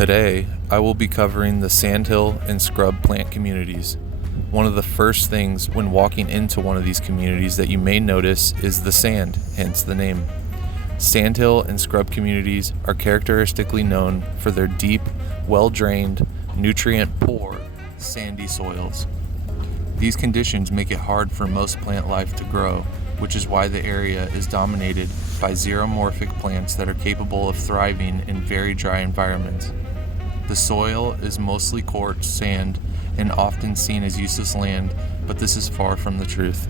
Today, I will be covering the sandhill and scrub plant communities. One of the first things when walking into one of these communities that you may notice is the sand, hence the name. Sandhill and scrub communities are characteristically known for their deep, well-drained, nutrient-poor, sandy soils. These conditions make it hard for most plant life to grow, which is why the area is dominated by xeromorphic plants that are capable of thriving in very dry environments. The soil is mostly quartz sand and often seen as useless land, but this is far from the truth.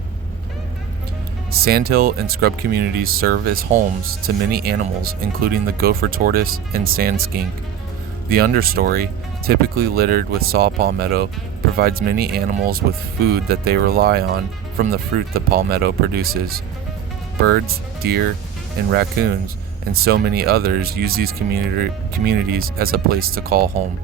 Sandhill and scrub communities serve as homes to many animals, including the gopher tortoise and sand skink. The understory, typically littered with saw palmetto, provides many animals with food that they rely on from the fruit the palmetto produces. Birds, deer, and raccoons, and so many others use these communities as a place to call home.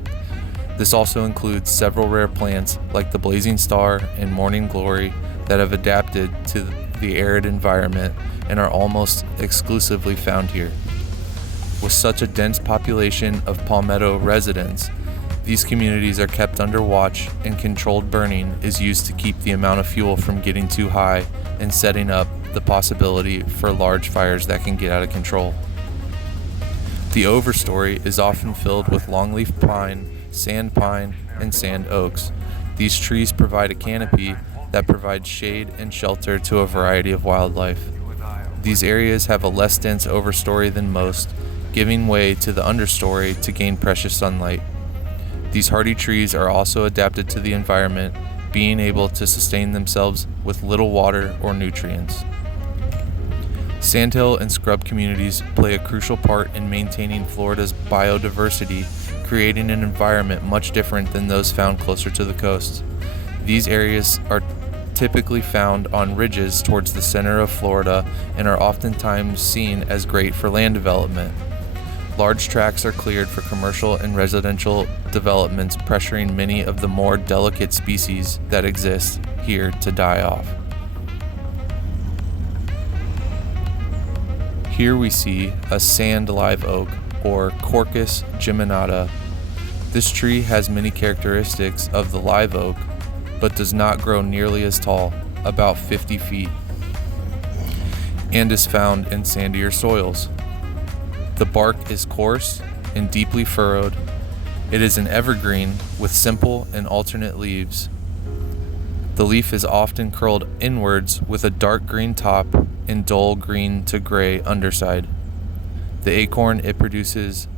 This also includes several rare plants like the blazing star and morning glory that have adapted to the arid environment and are almost exclusively found here. With such a dense population of palmetto residents, these communities are kept under watch, and controlled burning is used to keep the amount of fuel from getting too high and setting up the possibility for large fires that can get out of control. The overstory is often filled with longleaf pine, sand pine, and sand oaks. These trees provide a canopy that provides shade and shelter to a variety of wildlife. These areas have a less dense overstory than most, giving way to the understory to gain precious sunlight. These hardy trees are also adapted to the environment, being able to sustain themselves with little water or nutrients. Sandhill and scrub communities play a crucial part in maintaining Florida's biodiversity, creating an environment much different than those found closer to the coast. These areas are typically found on ridges towards the center of Florida and are oftentimes seen as great for land development. Large tracts are cleared for commercial and residential developments, pressuring many of the more delicate species that exist here to die off. Here we see a sand live oak, or Quercus geminata. This tree has many characteristics of the live oak, but does not grow nearly as tall, about 50 feet, and is found in sandier soils. The bark is coarse and deeply furrowed. It is an evergreen with simple and alternate leaves. The leaf is often curled inwards with a dark green top and dull green to gray underside. The acorn it produces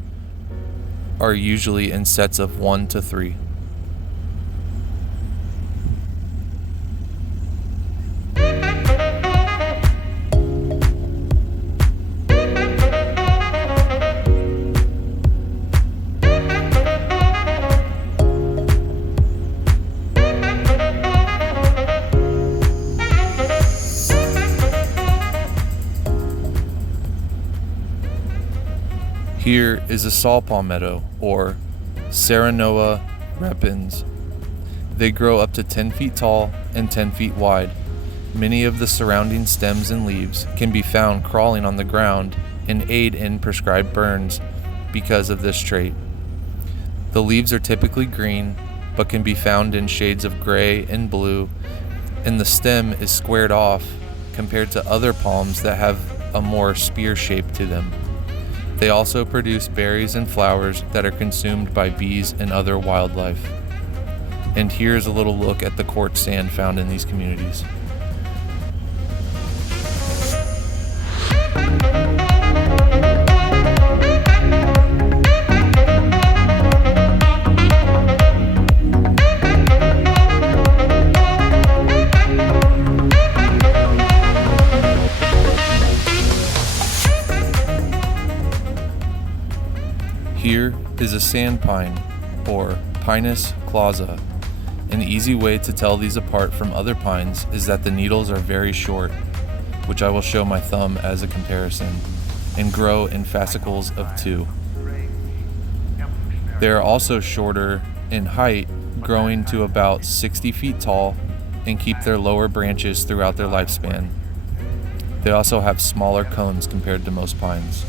are usually in sets of 1 to 3. Here is a saw palmetto, or Serenoa repens. They grow up to 10 feet tall and 10 feet wide. Many of the surrounding stems and leaves can be found crawling on the ground and aid in prescribed burns because of this trait. The leaves are typically green, but can be found in shades of gray and blue, and the stem is squared off compared to other palms that have a more spear shape to them. They also produce berries and flowers that are consumed by bees and other wildlife. And here's a little look at the quartz sand found in these communities. Here is a sand pine, or Pinus clausa. An easy way to tell these apart from other pines is that the needles are very short, which I will show my thumb as a comparison, and grow in fascicles of 2. They are also shorter in height, growing to about 60 feet tall, and keep their lower branches throughout their lifespan. They also have smaller cones compared to most pines.